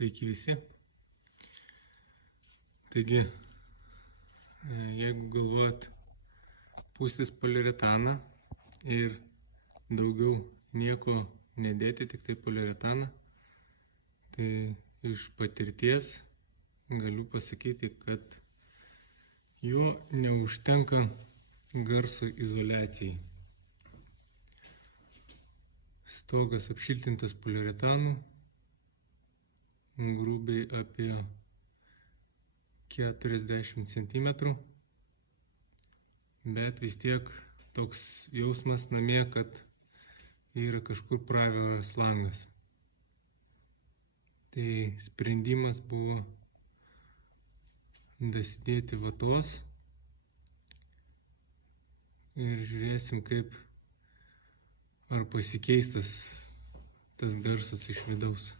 Sveiki visi. Taigi, jeigu galvojat pūstis poliuretaną ir daugiau nieko nedėti, tik tai poliuretaną, tai iš patirties galiu pasakyti, kad jo neužtenka garso izoliacijai. Stogas apšiltintas poliuretanu, grubiai apie 40 cm, bet vis tiek toks jausmas namie, kad yra kažkur praviras langas. Tai sprendimas buvo dasidėti vatos ir žiūrėsim, ar pasikeis tas garsas iš vidaus.